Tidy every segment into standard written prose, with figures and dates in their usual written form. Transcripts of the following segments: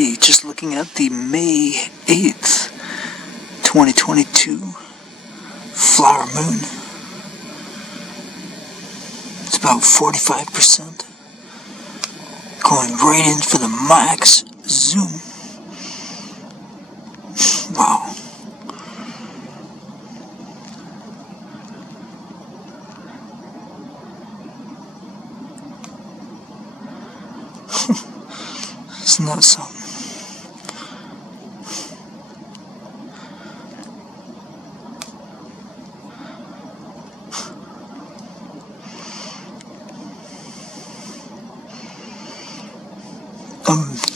Okay, just looking at the May 8th, 2022 flower moon. It's about 45%. Going right in for the max zoom. Wow. Isn't that something?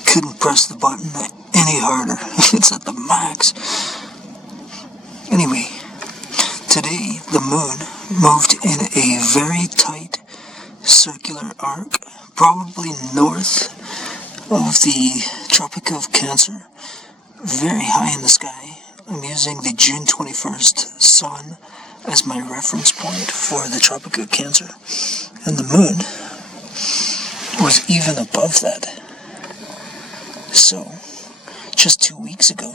Couldn't press the button any harder. It's at the max. Anyway, today the moon moved in a very tight circular arc, probably north of the Tropic of Cancer, very high in the sky. I'm using the June 21st sun as my reference point for the Tropic of Cancer, and the moon was even above that. So, just 2 weeks ago,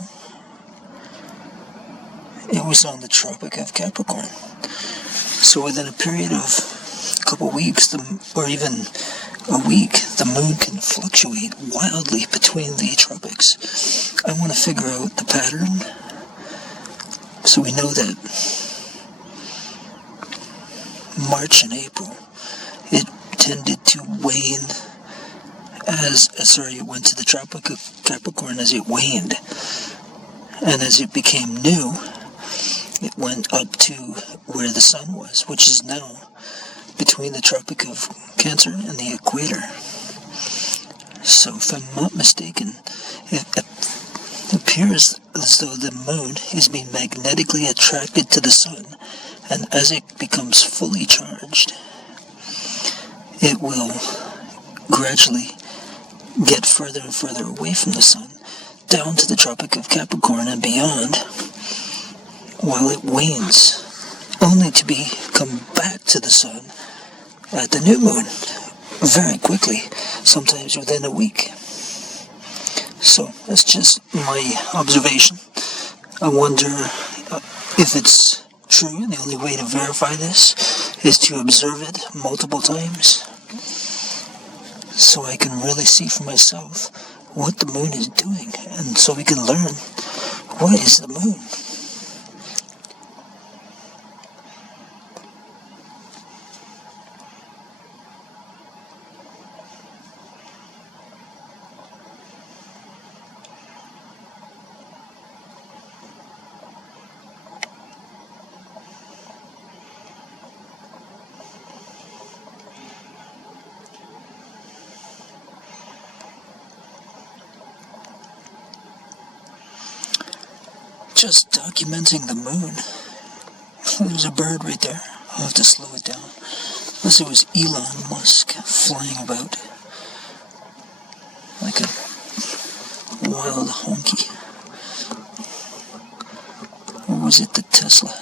it was on the Tropic of Capricorn. So within a period of a couple weeks, or even a week, the moon can fluctuate wildly between the tropics. I want to figure out the pattern, so we know that March and April, it tended to wane it went to the Tropic of Capricorn as it waned, and as it became new, it went up to where the sun was, which is now between the Tropic of Cancer and the equator. So if I'm not mistaken, it appears as though the moon is being magnetically attracted to the sun, and as it becomes fully charged, it will gradually get further and further away from the sun, down to the Tropic of Capricorn and beyond, while it wanes, only to come back to the sun at the new moon, very quickly, sometimes within a week. So, that's just my observation. I wonder if it's true, and the only way to verify this is to observe it multiple times, so I can really see for myself what the moon is doing, and so we can learn what is the moon. Just documenting the moon. There's a bird right there. I'll have to slow it down. Unless it was Elon Musk flying about like a wild honky. Or was it the Tesla?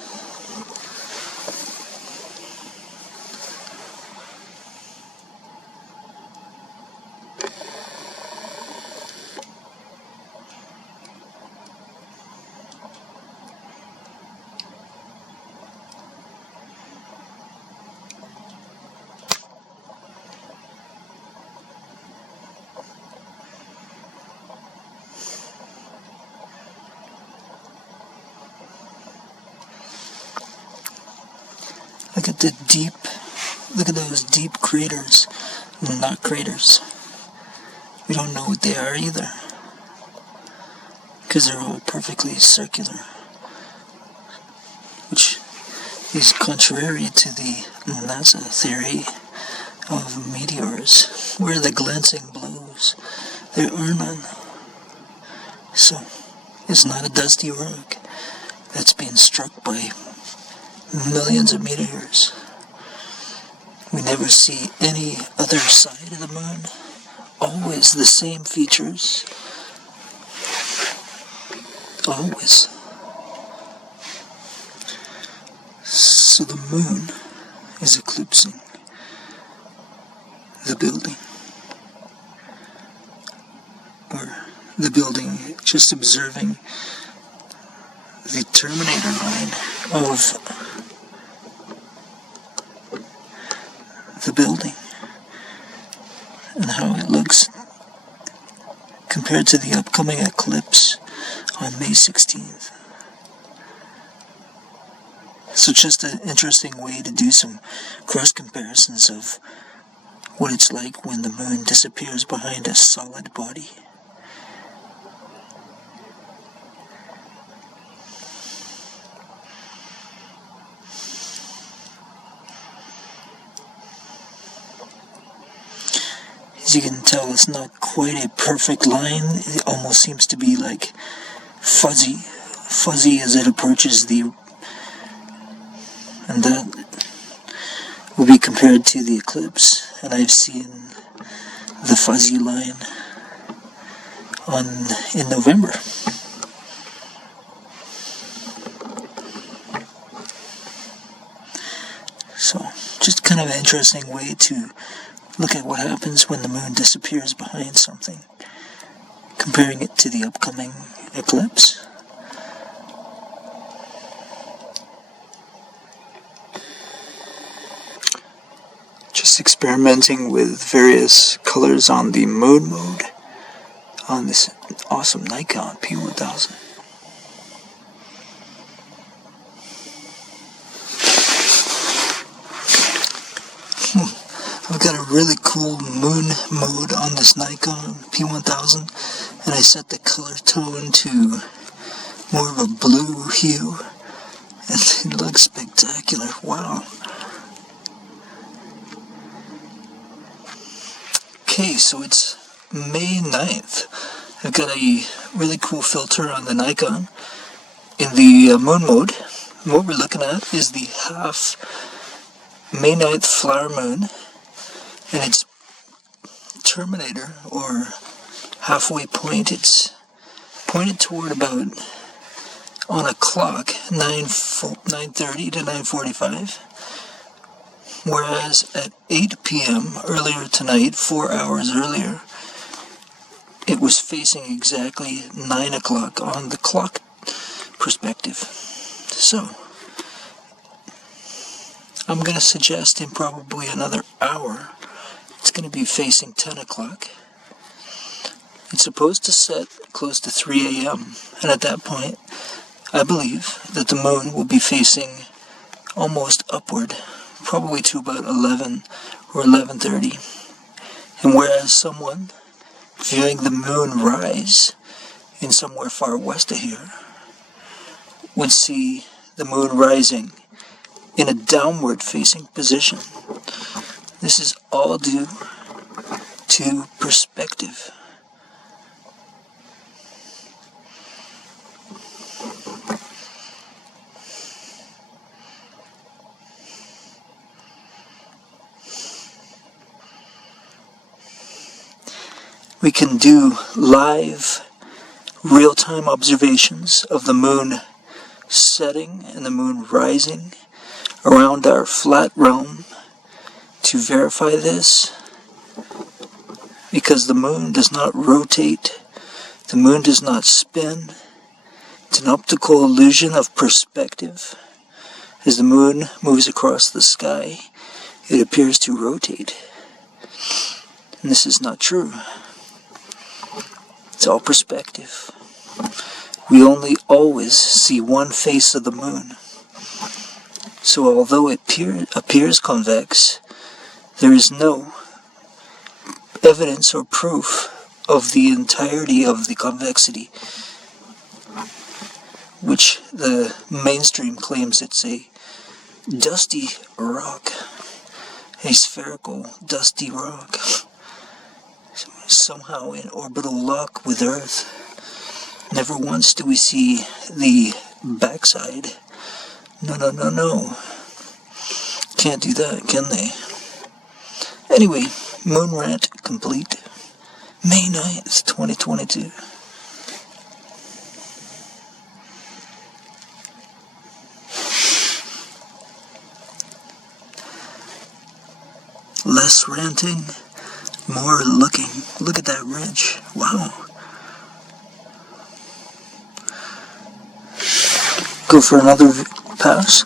Look at those deep craters, not craters. We don't know what they are either, because they're all perfectly circular, which is contrary to the NASA theory of meteors, where the glancing blows, there are none. So, it's not a dusty rock that's being struck by millions of meteors. We never see any other side of the moon. Always the same features. Always. So the moon is eclipsing the building. Or the building, just observing the terminator line of the building and how it looks compared to the upcoming eclipse on May 16th. So just an interesting way to do some cross comparisons of what it's like when the moon disappears behind a solid body. As you can tell, it's not quite a perfect line. It almost seems to be like fuzzy as it approaches the, and that will be compared to the eclipse. And I've seen the fuzzy line in November. So, just kind of an interesting way to look at what happens when the moon disappears behind something, comparing it to the upcoming eclipse. Just experimenting with various colors on the moon mode on this awesome Nikon p1000. I've got a really cool moon mode on this Nikon p1000, and I set the color tone to more of a blue hue, and it looks spectacular. Wow. Okay, so it's May 9th. I've got a really cool filter on the Nikon in the moon mode. And what we're looking at is the half May 9th flower moon, and its terminator, or halfway point, it's pointed toward about, on a clock, 9:30 to 9:45. Whereas at 8 p.m. earlier tonight, 4 hours earlier, it was facing exactly 9 o'clock on the clock perspective. So, I'm going to suggest in probably another hour, it's going to be facing 10 o'clock. It's supposed to set close to 3 a.m. And at that point, I believe that the moon will be facing almost upward, probably to about 11 or 11:30. And whereas someone viewing the moon rise in somewhere far west of here would see the moon rising in a downward facing position. This is all due to perspective. We can do live, real-time observations of the moon setting and the moon rising around our flat realm to verify this, because the moon does not rotate, the moon does not spin. It's an optical illusion of perspective. As the moon moves across the sky, it appears to rotate. And this is not true. It's all perspective. We only always see one face of the moon. So although it appears convex, there is no evidence or proof of the entirety of the convexity, which the mainstream claims it's a dusty rock, a spherical dusty rock, somehow in orbital lock with Earth. Never once do we see the backside. No. Can't do that, can they? Anyway, moon rant complete. May 9th, 2022. Less ranting, more looking. Look at that ridge. Wow. go for another pass.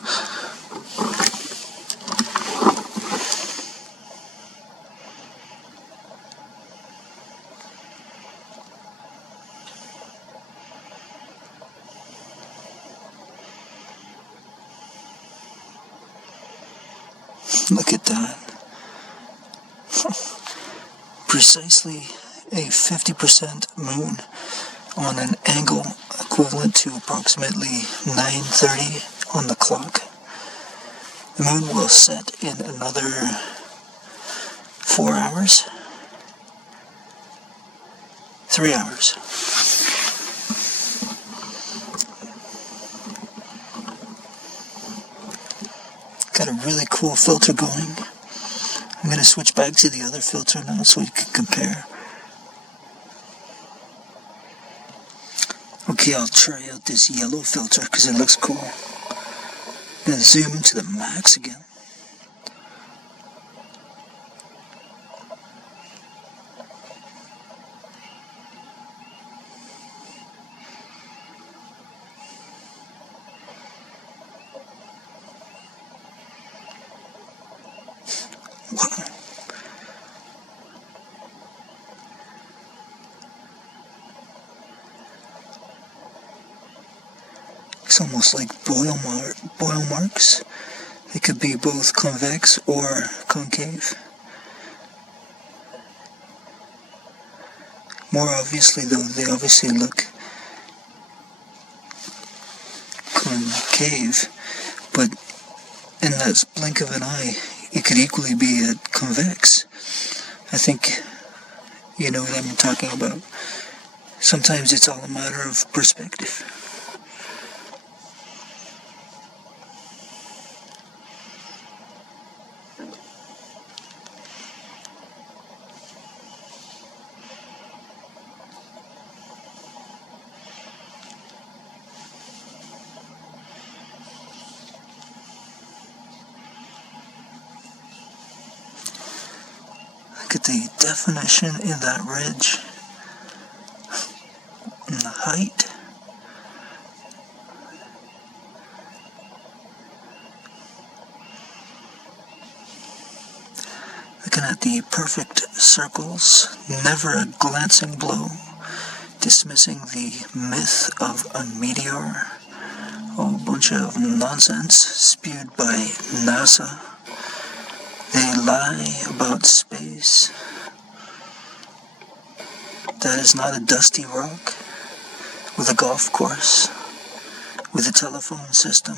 Look at that. Precisely a 50% moon on an angle equivalent to approximately 9:30 on the clock. The moon will set in another 4 hours. 3 hours. Got a really cool filter going. I'm going to switch back to the other filter now so we can compare. Okay, I'll try out this yellow filter because it looks cool. I'm going to zoom to the max again. Wow. It's almost like boil marks. They could be both convex or concave. More obviously though, they obviously look concave, but in that blink of an eye, it could equally be a convex. I think you know what I'm talking about. Sometimes it's all a matter of perspective. Look at the definition in that ridge and the height. Looking at the perfect circles, never a glancing blow, dismissing the myth of a meteor, a whole bunch of nonsense spewed by NASA. They lie about space. That is not a dusty rock with a golf course, with a telephone system.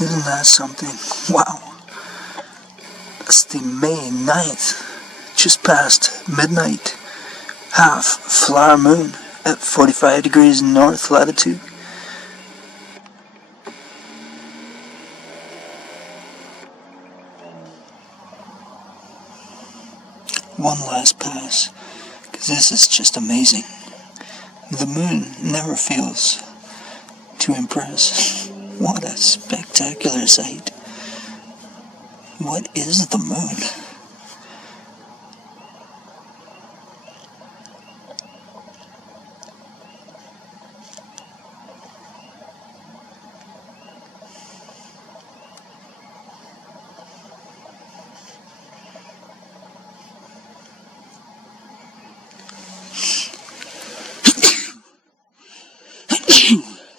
Isn't that something? Wow. It's the May 9th, just past midnight, half flower moon at 45 degrees north latitude. One last pass, because this is just amazing. The moon never fails to impress. What a spectacular sight. What is the moon?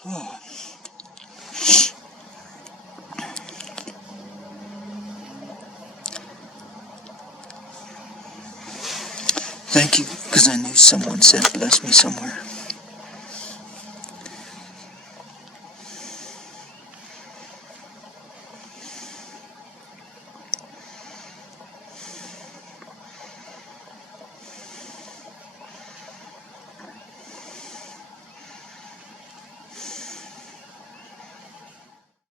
Oh. Thank you, because I knew someone said bless me somewhere.